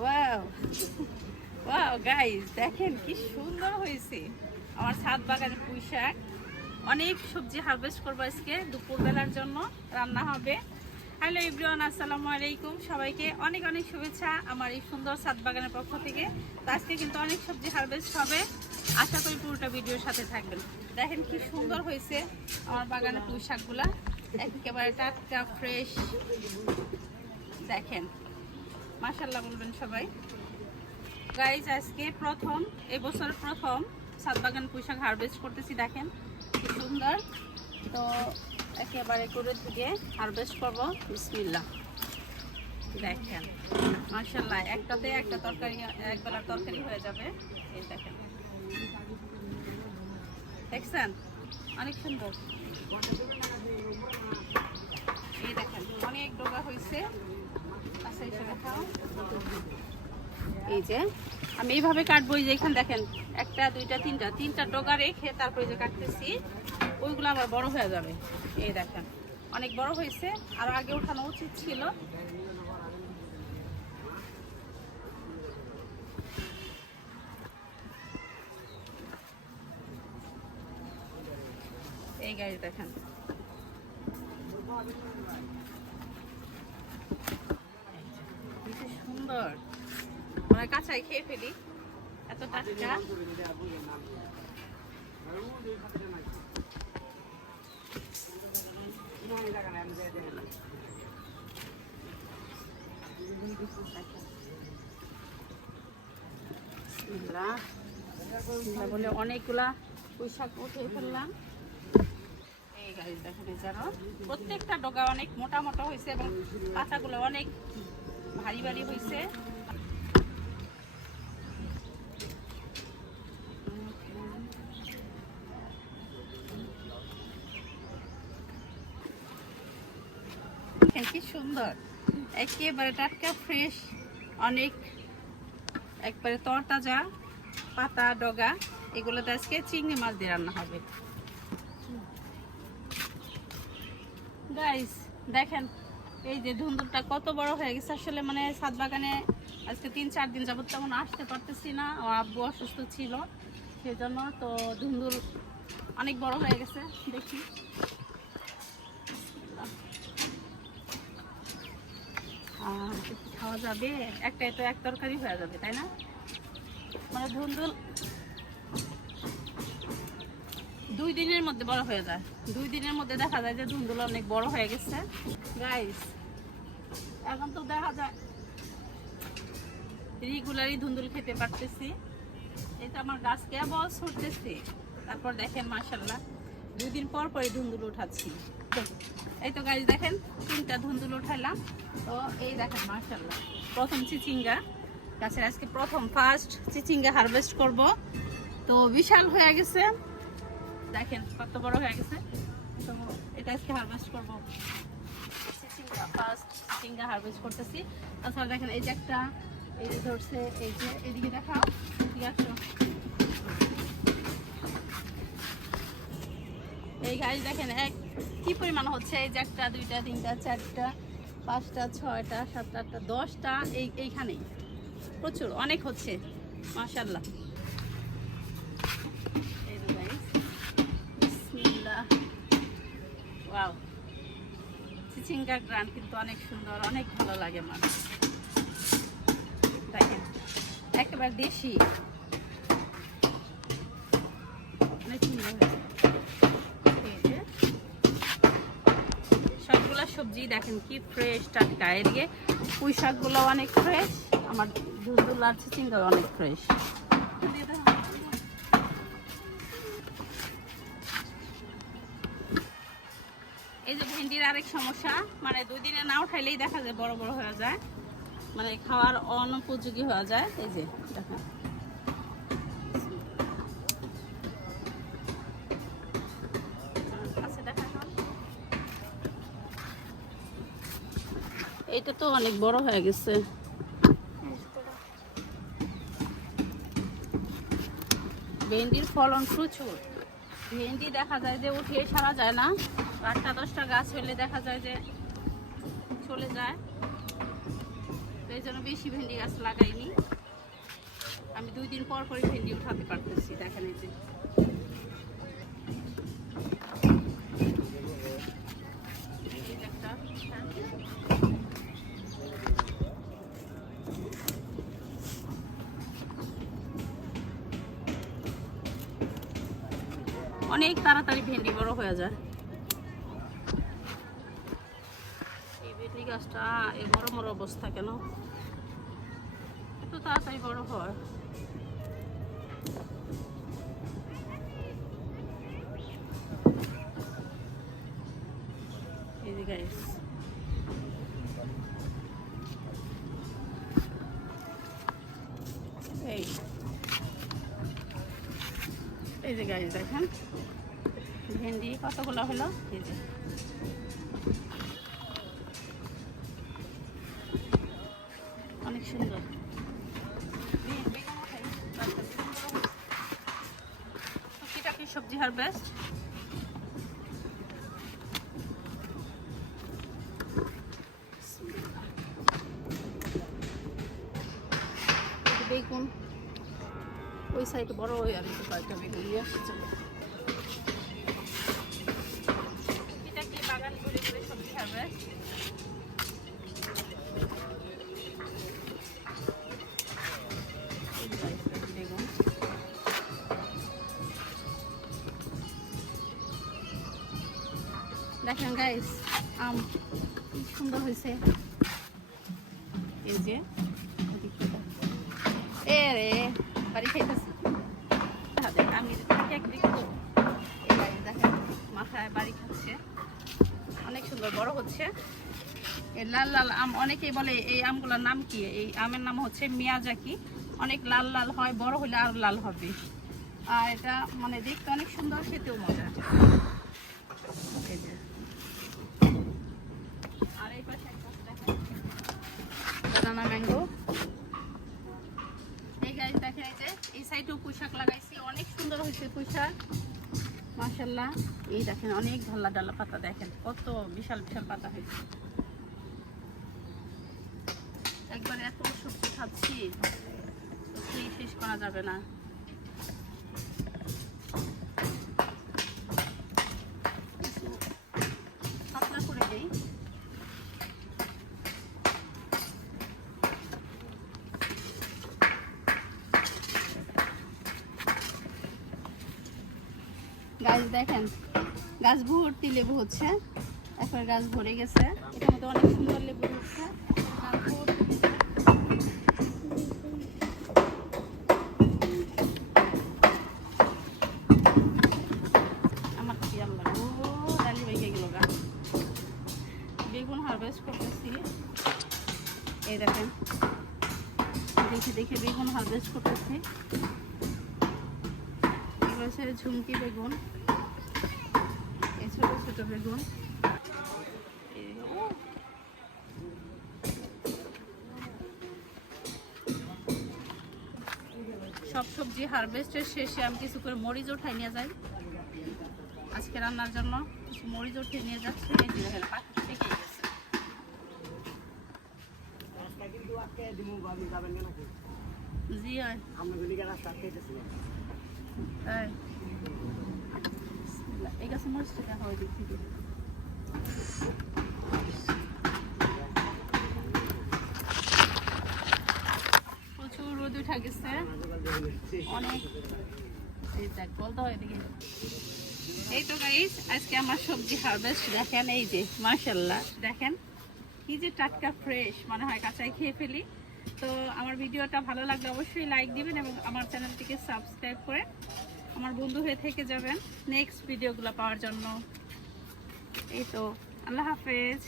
Wow wow guys দেখেন কি সুন্দর হয়েছে। আমার ছাদ বাগানের পুঁই শাক অনেক সবজি হারভেস্ট করব আজকে, দুপুরবেলার জন্য রান্না হবে। হ্যালো ইব্রিয়ান আসসালামু আলাইকুম। সবাইকে অনেক অনেক শুভেচ্ছা আমার এই সুন্দর ছাদ বাগানের পক্ষ থেকে। তো আজকে কিন্তু অনেক সবজি হারভেস্ট হবে। আশা করি পুরোটা ভিডিওর সাথে থাকবেন। দেখেন কি সুন্দর হয়েছে আমার বাগানের পুঁই শাকগুলা একেবারে টাটকা ফ্রেশ দেখেন। মাশাল্লাহ বলবেন সবাই। গাইজ আজকে প্রথম, এবছর প্রথম সাত বাগান পুঁইশাক হারভেস্ট করতেছি, দেখেন কি সুন্দর। তো একেবারে করে থেকে হারভেস্ট করব। বিসমিল্লা দেখেন মাশাল্লাহ একটাতে একটা তরকারি, একবেলার তরকারি হয়ে যাবে। এই দেখেন। দেখছেন? অনেক সুন্দর। এই দেখেন, অনেক ডোগা হয়েছে এই যে, আমি এইভাবে কাটবো, এই যে এখানে দেখেন, একটা, দুইটা, তিনটা তিনটা ডগা রেখে তারপরে যে কাটতেছি, ওইগুলো আমার বড় হয়ে যাবে। এই দেখেন, অনেক বড় হয়েছে, আর আগে ওঠানো উচিত ছিল। এই গাড়ি দেখেন এই যে সুন্দর। মানে কাঁচাই খেয়ে ফেলি। এত টাটকা। বলে অনেকগুলা পুঁই শাক উঠে ফেললাম। এই গাড়ি দেখেন এই যেন প্রত্যেকটা ডগা অনেক মোটা মোটা হয়েছে এবং পাতাগুলো অনেক ভারী ভারী হয়েছে কি সুন্দর। একেবারে টাটকা ফ্রেশ অনেক একবারে তরতাজা, পাতা, ডগা, এগুলোতে আজকে চিংড়ি মাছ দিয়ে রান্না হবে। গাইস দেখেন এই যে ধুন্দুরটা কত বড় হয়ে গেছে। আসলে মানে ছাদ বাগানে আজকে তিন, চার দিন যাবত তেমন আসতে পারতেছি না। আমার আব্বু অসুস্থ ছিল, সেজন্য তো ধুন্দুর অনেক বড় হয়ে গেছে, দেখি। খাওয়া যাবে? একটাই তো এক তরকারি হয়ে যাবে, তাই না? মানে ধুন্দুল দুই দিনের মধ্যে বড় হয়ে যায়। দুই দিনের মধ্যে দেখা যায় যে ধুন্দুল অনেক বড় হয়ে গেছে। গাইস এখন তো দেখা যায় রেগুলারই ধুন্দুল খেতে পারতেছি। এটা আমার গাছ কেবল ছুটতেছে তারপর দেখেন মাসাল্লাহ দুই দিন পর পরে ধুন্দুল উঠাচ্ছি। এই তো গাছ দেখেন তিনটা ধুন্দুল উঠাইলাম তো এই দেখেন মাসাল্লাহ প্রথম চিচিঙ্গা। গাছের আজকে প্রথম ফার্স্ট চিচিঙ্গা হারভেস্ট করব। তো বিশাল হয়ে গেছে। দেখেন কত বড় হয়ে গেছে। তো এটা আজকে হারভেস্ট করব। ফার্স্ট চিচিঙ্গা হারভেস্ট করতেছি। তাছাড়া দেখেন এই যে একটা, এই যে ধরছে, এই যে এদিকে দেখাও। এই গাছ দেখেন এক, কি পরিমাণ হচ্ছে? এই যে একটা, দুইটা, তিনটা, চারটা, পাঁচটা, ছয়টা, সাতটা, আটটা, দশটা, এই, এইখানেই। প্রচুর, অনেক হচ্ছে। মাশাল্লাহ চিচিঙ্গার গ্রান কিন্তু অনেক সুন্দর, অনেক ভালো লাগে আমার দেখেন, একেবারে দেশি। অনেক সুন্দর সবগুলা সবজি দেখেন কি ফ্রেশ টাটকা। এদিকে পুঁই শাকগুলো অনেক ফ্রেশ আমার দুধ ধুন্দুল আর চিচিঙ্গা অনেক ফ্রেশ ভেন্ডির আরেক সমস্যা মানে দুই দিনে না উঠাইলেই দেখা যায় বড় বড় হয়ে যায়। মানে খাওয়ার অনুপযোগী হয়ে যায়। এই যে এইটা তো অনেক বড় হয়ে গেছে। ভেন্ডির ফলন প্রচুর। ভেন্ডি দেখা যায় যে উঠিয়ে সারা যায় না। আটটা দশটা গাছ হলে দেখা যায় যে চলে যায়। এই জন্য বেশি ভেন্ডি গাছ লাগাইনি। আমি দুই দিন পর পরই ভেন্ডি উঠাতে পারতেছি, দেখেন এই যে। অনেক তাড়াতাড়ি ভেন্ডি বড় হয়ে যায় এই ভেন্ডি গাছটা বড় বড় অবস্থা কেন? এত তাড়াতাড়ি বড় হয়। গাইস এই এই যে গাইস দেখেন, ভেন্ডি কতগুলো হলো? এই যে। সুন্দর। সবজি হারভেস্ট বেগুন। ওই সাইডে বড় ওই আর কয়েকটা বেগুন নিয়ে আসছে দেখেন গাইস আম কি সুন্দর হয়েছে। এই যে এ রে, বাড়ি খাইতেছি। তাহলে আমি থাকি এই মাথায় বাড়ি খাচ্ছে। অনেক সুন্দর, বড় হচ্ছে। এই লাল লাল আম, অনেকেই বলে এই আমগুলোর নাম কি? এই আমের নাম হচ্ছে মিয়াজাকি। অনেক লাল লাল হয়, বড় হলে আরও লাল হবে। আর এটা মানে দেখতে অনেক সুন্দর, খেতেও মজা এই যে। আর এই পাশে একটা আছে দেখেন বানানা ম্যাঙ্গো এই দেখেন, অনেক ঢাল্লা ডাল্লা পাতা দেখেন, কত বিশাল বিশাল পাতা হয়েছে। একবার এত সবজি খাচ্ছি শেষ করা যাবে না। গাছ দেখেন, গাছ ভর্তি লেবু হচ্ছে। এখন গাছ ভরে গেছে। এখানে তো অনেক সুন্দর লেবু হচ্ছে। আমার বেগুন হারভেস্ট করতেছি। এই দেখেন, দেখে দেখে বেগুন হারভেস্ট করতেছি। হচ্ছে ঝুমকি বেগুন। এই ছোট ছোট বেগুন। সব সবজি হারভেস্টের শেষে আমি কিছু করে মরিচ উঠাই নিয়ে যাই। আজকে রান্নার জন্য কিছু মরিচ উঠিয়ে নিয়ে যাচ্ছি। জি হয়। এই গাছে মরিচটা দেখা হয় অনেক। এই হয় তো গাইস আজকে আমার সবজি হারভেস্ট দেখেন এই যে মাশাল্লাহ দেখেন, কি যে টাটকা ফ্রেশ মনে হয় কাঁচাই খেয়ে ফেলি। তো আমার ভিডিওটা ভালো লাগলে অবশ্যই লাইক দিবেন এবং আমার চ্যানেলটিকে সাবস্ক্রাইব করে আমার বন্ধু হয়ে থেকে যাবেন নেক্সট ভিডিওগুলো পাওয়ার জন্য। এই তো, আল্লাহ হাফেজ।